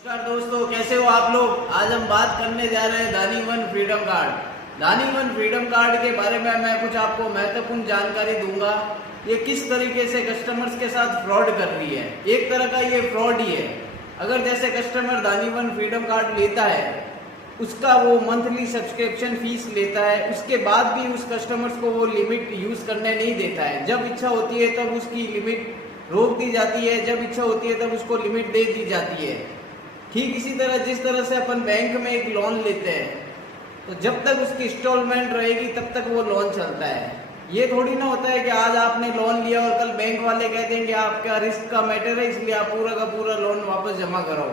नमस्कार दोस्तों, कैसे हो आप लोग। आज हम बात करने जा रहे हैं दानी वन फ्रीडम कार्ड। दानी वन फ्रीडम कार्ड के बारे में मैं कुछ आपको महत्वपूर्ण जानकारी दूंगा। ये किस तरीके से कस्टमर्स के साथ फ्रॉड कर रही है। एक तरह का ये फ्रॉड ही है। अगर जैसे कस्टमर दानी वन फ्रीडम कार्ड लेता है, उसका वो मंथली सब्सक्रिप्शन फीस लेता है, उसके बाद भी उस कस्टमर्स को वो लिमिट यूज करने नहीं देता है। जब इच्छा होती है तब उसकी लिमिट रोक दी जाती है, जब इच्छा होती है तब उसको लिमिट दे दी जाती है। ठीक इसी तरह जिस तरह से अपन बैंक में एक लोन लेते हैं, तो जब तक उसकी इंस्टॉलमेंट रहेगी तब तक वो लोन चलता है। ये थोड़ी ना होता है कि आज आपने लोन लिया और कल बैंक वाले कह देंगे आपका रिस्क का मैटर है, इसलिए आप पूरा का पूरा लोन वापस जमा कराओ।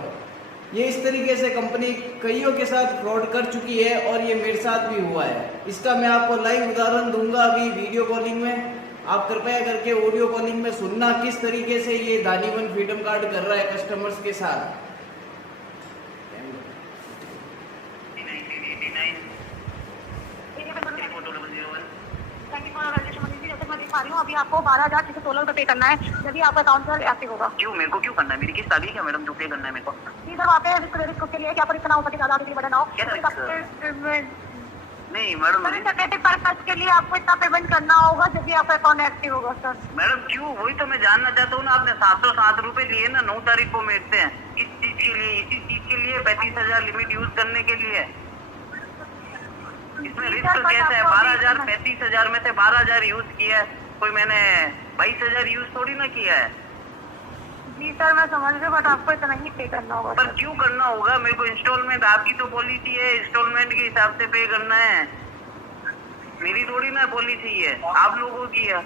ये इस तरीके से कंपनी कईयों के साथ फ्रॉड कर चुकी है और ये मेरे साथ भी हुआ है। इसका मैं आपको लाइव उदाहरण दूंगा अभी वीडियो कॉलिंग में। आप कृपया करके ऑडियो कॉलिंग में सुनना किस तरीके से ये दानी वन फ्रीडम कार्ड कर रहा है कस्टमर्स के साथ। अभी आपको 12,616 रुपए पे करना है, जब आपका अकाउंट पर एक्टिव होगा। क्यों मेरे को क्यों करना है? मेरी किस्त आ गई क्या मैडम? जो पे करना है मेरे को। जी सर, वहाँ पे रिस्क के लिए क्या पर इतना हो सके ज़्यादा बड़ा ना हो। नहीं मैडम, सेक्रेटरी पर्पस के लिए आपको इतना पेमेंट करना होगा जब भी आपका अकाउंट एक्टिव होगा सर। मैडम क्यों? वही तो मैं जानना चाहता हूँ ना। आपने 707 रुपए लिए ना 9 तारीख को मेटते हैं। किस चीज के लिए? इसी चीज के लिए 35,000 लिमिट यूज करने के लिए। इसमें रिस्क कैसे है? 12,000 35,000 में से 12,000 यूज किया है। कोई मैंने 22,000 यूज थोड़ी ना किया है। जी सर मैं समझ रही हूँ, बट आपको इतना ही पे करना होगा। पर क्यों करना होगा? मेरे को इंस्टॉलमेंट, आपकी तो पॉलिसी है इंस्टॉलमेंट के हिसाब से पे करना है। मेरी थोड़ी ना पॉलिसी है, आप लोगों की है।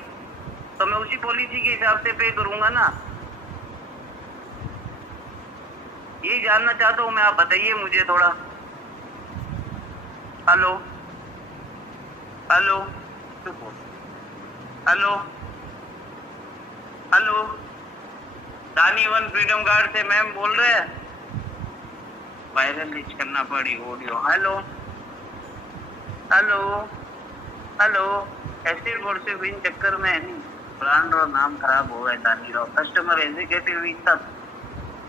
तो मैं उसी पॉलिसी के हिसाब से पे करूंगा ना। यही जानना चाहता हूँ मैं। आप बताइए मुझे थोड़ा। हेलो हेलो हेलो हेलो, दानी वन फ्रीडम कार्ड से मैम बोल रहे हैं। वायरल लिस्ट करना पड़ी ऑडियो। हेलो हेलो हेलो, ऐसे सिर्फ इन चक्कर में नहीं ब्रांड और नाम खराब हो गया दानी राव। कस्टमर एजुकेटिव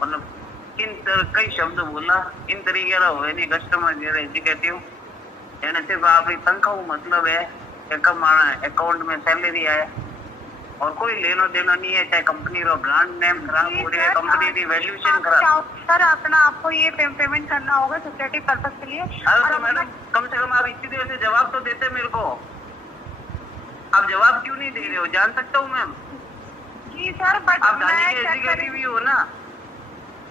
मतलब कई शब्द बोला इन तरीके का हो नहीं। कस्टमर एजुकेटिव यानी सिर्फ आप तनख्वाह मतलब है कि कम अकाउंट में सैलरी आए और कोई लेना देना नहीं है। चाहे कंपनी रो ब्रांड नेम खराब हो रही है, कंपनी की वैल्यूएशन खराब। सर अपना आपको ये पेमेंट करना होगा सिक्योरिटी पर्पस के लिए। अरे तो मैडम कम से कम आप इसी देर से जवाब तो देते मेरे को। आप जवाब क्यों नहीं दे रहे हो? जान सकता हूँ मैम? जी सर, बट आप दानी के एग्जीक्यूटिव ही हो ना।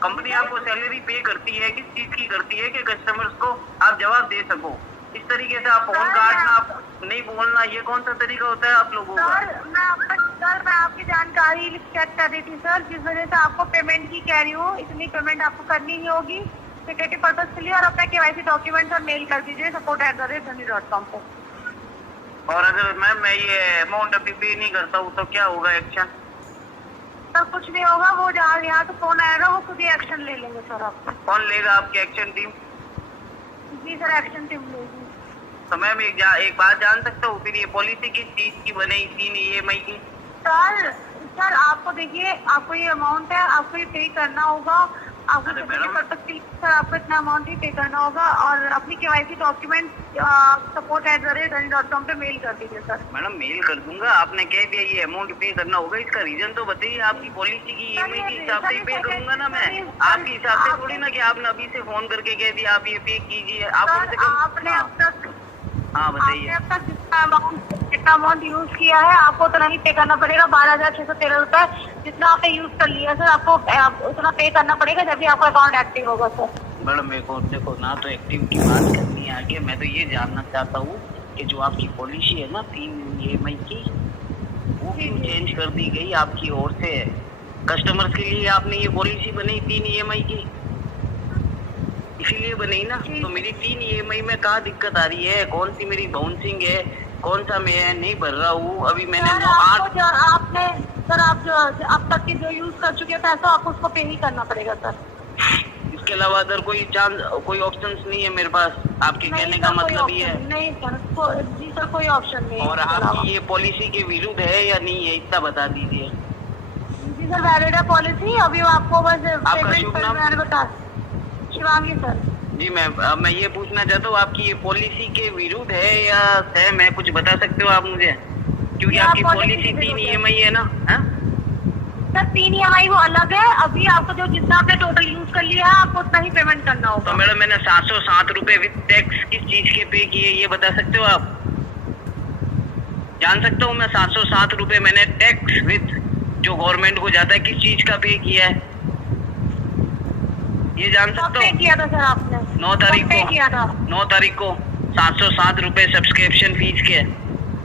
कंपनी आपको सैलरी पे करती है, किस चीज की करती है कि कस्टमर्स को आप जवाब दे सको। इस तरीके से आप फोन काटना, आप नहीं बोलना, ये कौन सा तरीका होता है आप लोगों का? सर मैं आपकी जानकारी चेक कर रही थी सर, जिस वजह से आपको पेमेंट की कह रही हूँ। इतनी पेमेंट आपको करनी ही होगी सिक्योरिटी पर्पस के लिए। और अपना KYC डॉक्यूमेंट और मेल कर दीजिए support@dhani.com पे। और अगर मैम मैं ये अमाउंट अभी पे नहीं करता हूँ तो क्या होगा एक्शन? सर कुछ नहीं होगा, वो जहाँ यहाँ तो फोन आएगा वो खुद ही एक्शन ले लेंगे सर आपको। कौन लेगा? आपकी एक्शन टीम? जी सर, एक्शन टीम लेगी। तो मैम एक बात जान सकता हूँ, फिर ये पॉलिसी किस चीज की बनाई 3 EMI की? सर आपको देखिए, आपको ये अमाउंट है, आपको ये पे करना होगा। आपको सर आपको इतना अमाउंट ही पे करना होगा और अपनी KYC डॉक्यूमेंट support@dhani.com पे मेल कर दीजिए सर। मैडम मेल कर दूंगा। आपने कह दिया ये अमाउंट पे करना होगा, इसका रीजन तो बताइए। आपकी पॉलिसी की EMI के हिसाब से पे करूंगा ना मैं, आपके हिसाब से थोड़ी ना कि आपने अभी से फोन करके कह दिया आप ये पे कीजिए। आप आपने अब तक हाँ बताइए। अब तक जितना अमाउंट यूज किया है आपको उतना ही पे करना पड़ेगा। 12,613 रुपए जितना आपने यूज कर लिया सर, आपको उतना पे करना पड़ेगा जब भी आपका अकाउंट एक्टिव होगा सर। मैडम मेरे को देखो ना, तो एक्टिव की बात करनी है आगे। मैं तो ये जानना चाहता हूँ कि जो आपकी पॉलिसी है ना 3 EMI की, वो क्यों चेंज कर दी गई आपकी ओर से? कस्टमर्स के लिए आपने ये पॉलिसी बनाई 3 EMI की, इसीलिए बनाई ना। तो मेरी 3 EMI में कहाँ दिक्कत आ रही है? कौन सी मेरी बाउंसिंग है, कौन सा मैं नहीं भर रहा हूँ? अभी मैंने आपने सर आप जो अब तक की जो यूज कर चुके हैं पैसा, आपको उसको पे ही करना पड़ेगा सर। इसके अलावा अदर कोई ऑप्शंस नहीं है मेरे पास? आपके कहने का मतलब ये है? नहीं सर, जी सर कोई ऑप्शन नहीं है। और आपकी ये पॉलिसी के विरुद्ध है या नहीं है, इतना बता दीजिए। जी सर वैलिड है पॉलिसी। अभी आपको बस आपका शुभ नाम? शिवांगी सर। जी मैम, मैं ये पूछना चाहता हूँ आपकी ये पॉलिसी के विरुद्ध है या सेम है, कुछ बता सकते हो आप मुझे? क्योंकि ये आपकी आप पॉलिसी policy 3 के EMI है ना? हाँ? सर 3 EMI वो अलग है, अभी आपको जो जितना आपने टोटल यूज कर लिया है आपको उतना ही पेमेंट करना तो होगा। मैडम मैंने 707 रुपए विद टैक्स किस चीज के पे किए, ये बता सकते हो आप? जान सकता हूँ मैं 707 रुपए मैंने टैक्स विद जो गवर्नमेंट को जाता है किस चीज का पे किया है, ये जान कब सकता पे हूँ? किया था सर आपने? 9 तारीख कब पे को। किया था? 9 तारीख को 707 रुपए सब्सक्रिप्शन फीस के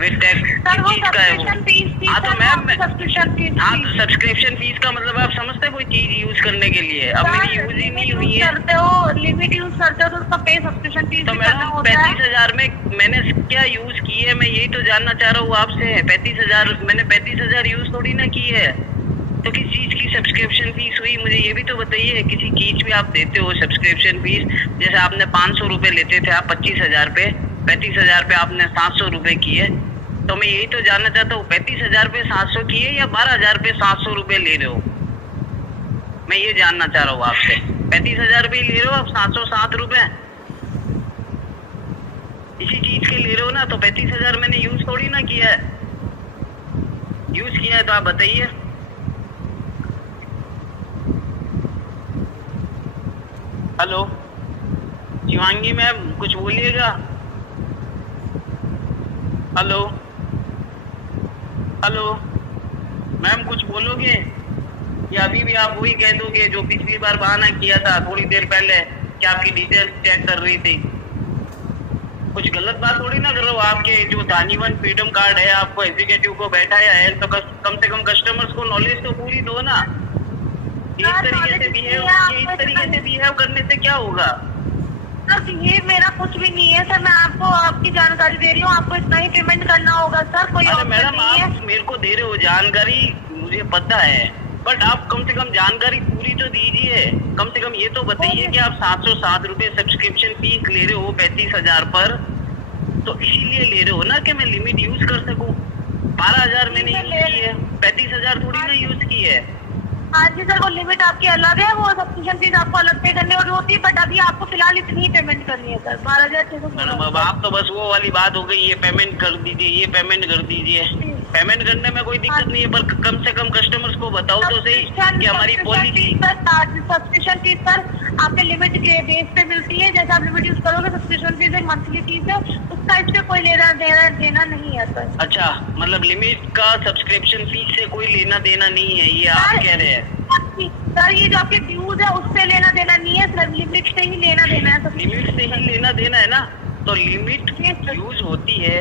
विद टैक्स सर वो किस चीज का है वो? सब्सक्रिप्शन फीस थी हाँ तो सर, मैम सब्सक्रिप्शन फीस हाँ थी। तो सब्सक्रिप्शन फीस का मतलब आप समझते हैं कोई चीज यूज करने के लिए, अब मेरी यूज ही नहीं हुई है। करते हो लिमिट यूज करते हो तो उसका पे सब्सक्रिप्शन फीस तो भी करना मैडम होता है। 35,000 में मैंने क्या यूज की है, मैं यही तो जानना चाह रहा हूँ आपसे। 35,000 मैंने 35,000 यूज थोड़ी ना की है, तो किस चीज की सब्सक्रिप्शन फीस हुई मुझे ये भी तो बताइए। किसी चीज भी आप देते हो सब्सक्रिप्शन फीस, जैसे आपने 500 रुपए लेते थे आप 25,000 पे, 35,000 पे आपने 700 रुपए किए, तो मैं यही तो जानना चाहता हूँ 35,000 पे 700 किए या 12,000 पे 700 रुपए ले रहे हो, मैं ये जानना चाह रहा हूँ आपसे। 35,000 रुपए ले रहे हो आप 707 रुपए इसी चीज के ले रहे हो ना, तो 35,000 मैंने यूज थोड़ी ना किया है। यूज किया है तो आप बताइए। हेलो शिवांगी मैम, कुछ बोलिएगा। हेलो हेलो मैम, कुछ बोलोगे या अभी भी आप वही कह दोगे जो पिछली बार बहाना किया था थोड़ी देर पहले कि आपकी डिटेल्स चेक कर रही थी? कुछ गलत बात थोड़ी ना कर रहा हूँ। आपके जो दानीवन फ्रीडम कार्ड है, आपको एग्जीक्यूटिव को बैठाया है, तो कम से कम कस्टमर्स को नॉलेज तो पूरी दो ना। इस तरीके से बिहेव करने से क्या होगा? सर ये मेरा कुछ भी नहीं है सर, मैं आपको आपकी जानकारी दे रही हूँ, आपको इतना ही पेमेंट करना होगा सर, कोई अरे ऑप्शन मैडम नहीं है। आप मेरे को दे रहे हो जानकारी, मुझे पता है, बट आप कम से कम जानकारी पूरी तो दीजिए। कम से कम ये तो बताइए कि आप 707 रुपए सब्सक्रिप्शन फीस ले रहे हो 35,000 पर, तो इसीलिए ले रहे हो ना कि मैं लिमिट यूज कर सकूं। 12,000 मैंने यूज की है, 35,000 थोड़ी ना यूज की है। हाँ जी सर, वो लिमिट आपकी अलग है, वो सब्सक्रिप्शन फीस आपको अलग पे करनी होती है, बट अभी आपको फिलहाल इतनी ही पेमेंट करनी है सर, 12,600। मैडम अब आप तो बस वो वाली बात हो गई, ये पेमेंट कर दीजिए, ये पेमेंट कर दीजिए। पेमेंट करने में कोई दिक्कत नहीं है, पर कम से कम कस्टमर्स को बताओ तो सही कि हमारी पॉलिसी। सब्सक्रिप्शन फीस सर आपके लिमिट के बेस पे मिलती है, जैसे आप लिमिट यूज करोगे सब्सक्रिप्शन फीस एक मंथली फीस है, उसका इस पे कोई लेना देना नहीं है सर। अच्छा, मतलब लिमिट का सब्सक्रिप्शन फीस से कोई लेना देना नहीं है, ये आप कह रहे हैं? सर ये जो आपके ड्यूज है उससे लेना देना नहीं है सर, लिमिट से ही लेना देना है। लिमिट से ही लेना देना है ना, तो लिमिट यूज होती है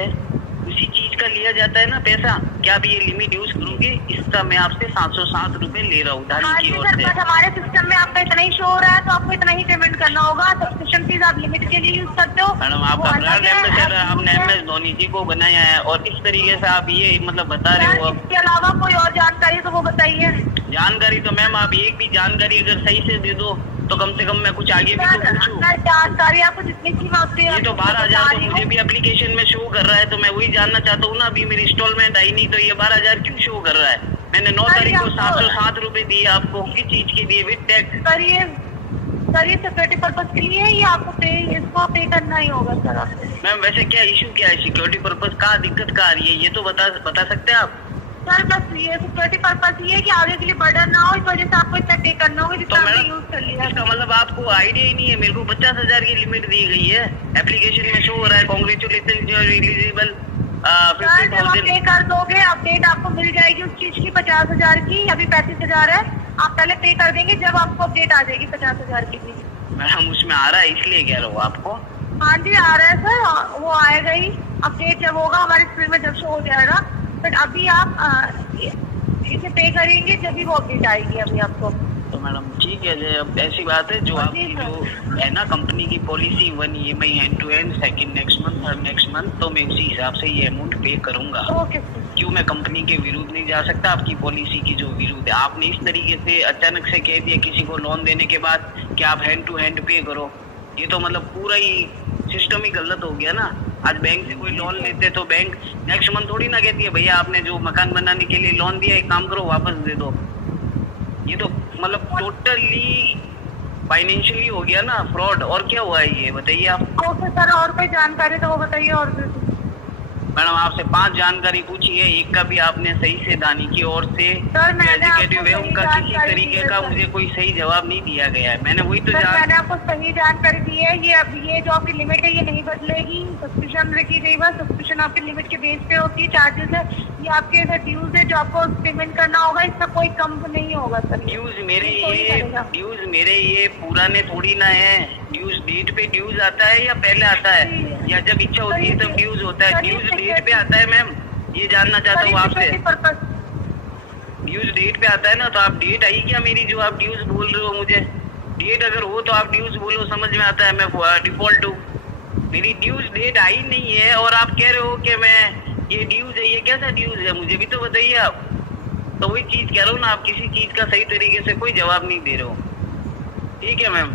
उसी चीज का लिया जाता है ना पैसा। क्या भी ये लिमिट यूज करूंगी, इसका मैं आपसे 707 रुपए ले रहा हूँ हाँ की जी ओर सर, से। बस हमारे सिस्टम में आपका इतना ही शो हो रहा है, तो आपको इतना ही पेमेंट करना होगा। सब्सक्रिप्शन फीस आप लिमिट के लिए यूज करते हो। मैडम आपका ब्रांड एम्बेसडर आपने MS धोनी जी को बनाया है, और इस तरीके से आप ये मतलब बता रहे हो। इसके अलावा कोई और जानकारी तो वो बताइए। जानकारी तो मैम आप एक भी जानकारी अगर सही से दे दो तो कम से कम मैं कुछ आगे भी तो पूछूं। जानकारी आपको जितनी थी मैं उससे ये तो 12,000 तो मुझे भी एप्लीकेशन में शो कर रहा है, तो मैं वही जानना चाहता हूँ ना। अभी मेरी इंस्टॉलमेंट आई नहीं, तो ये 12,000 क्यों शो कर रहा है? मैंने 9 तारीख को 707 रुपए दिए आपको, किस चीज के दिए? With tax. सर ये सिक्योरिटी पर्पज के लिए ही आपको इसको पे करना ही होगा सर आपको। मैम वैसे क्या इशू क्या है? सिक्योरिटी पर्पज का दिक्कत का आ रही है, ये तो बता सकते हैं आप? सर बस ये सिक्योरिटी पर्पज ये है कि आगे के लिए बर्डन ना हो, इस वजह से आपको इतना पे करना होगा तो जितना आपने मैडम यूज कर लिया। इसका मतलब आपको आइडिया ही नहीं है। मेरे को 50,000 की लिमिट दी गई है, एप्लीकेशन में शो हो रहा है congratulation you are eligible sir जब आप 50,000। पे कर दोगे अपडेट आपको मिल जाएगी उस चीज की 50,000 की, अभी 35,000 है, आप पहले पे कर देंगे जब आपको अपडेट आ जाएगी 50,000 की भी। मैडम उसमें आ रहा है इसलिए कह रहा हूँ आपको। हाँ जी आ रहा है सर, वो आएगा ही, अपडेट जब होगा हमारे स्क्रीन में जब शो हो जाएगा। बट अभी आप इसे पे करेंगे जब भी वो अपडेट आएगी अभी आपको। तो मैडम ठीक है, अब ऐसी बात है जो आपकी जो है ना कंपनी की policy 1 EMI hand to hand, second next month, third next month, तो मैं उसी हिसाब से ये अमाउंट पे करूंगा। Okay sir. क्यों मैं कंपनी के विरुद्ध नहीं जा सकता, आपकी पॉलिसी की जो विरुद्ध है। आपने इस तरीके से अचानक से कह दिया किसी को लोन देने के बाद कि आप हैंड टू हैंड पे करो, ये तो मतलब पूरा ही सिस्टम ही गलत हो गया ना। आज बैंक से कोई लोन लेते तो बैंक नेक्स्ट मंथ थोड़ी ना कहती है भैया आपने जो मकान बनाने के लिए लोन दिया एक काम करो वापस दे दो। ये तो मतलब टोटली फाइनेंशियली हो गया ना फ्रॉड, और क्या हुआ है ये बताइए आप। ओके सर, और कोई जानकारी तो वो बताइए। और मैडम आपसे 5 जानकारी पूछी है, एक का भी आपने सही से दानी की ओर से सर मैंने एजुकेटिव है आपको उनका सही किसी जानकारी तरीके दी है का सर। मुझे कोई सही जवाब नहीं दिया गया है। मैंने वही तो सर जान मैंने आपको सही जानकारी दी है। ये अब ये जो आपकी लिमिट है ये नहीं बदलेगी। सब्सक्रिप्शन रखी गई बस, सब्सक्रिप्शन आपकी लिमिट के बेस पे होती है। चार्जेस है ये आपके सर ड्यूज है जो आपको पेमेंट करना होगा, इसका कोई कम नहीं होगा सर। ड्यूज मेरे ये पुराने थोड़ी ना है। ड्यूज डेट पे ड्यूज आता है या पहले आता है, या जब इच्छा होती है तब ड्यूज होता है? ड्यूज डेट पे आता है मैम, ये जानना चाहता हूँ आपसे। ड्यूज डेट पे आता है ना, तो आप डेट आई क्या मेरी जो आप ड्यूज बोल रहे हो मुझे? डेट अगर हो तो आप ड्यूज बोलो, समझ में आता है, मैं डिफॉल्ट हूँ। मेरी ड्यूज डेट आई नहीं है और आप कह रहे हो कि मैं ये ड्यूज है, ये कैसा ड्यूज है मुझे भी तो बताइए आप। तो वही चीज कह रहा हूँ ना, आप किसी चीज का सही तरीके से कोई जवाब नहीं दे रहे हो। ठीक है मैम।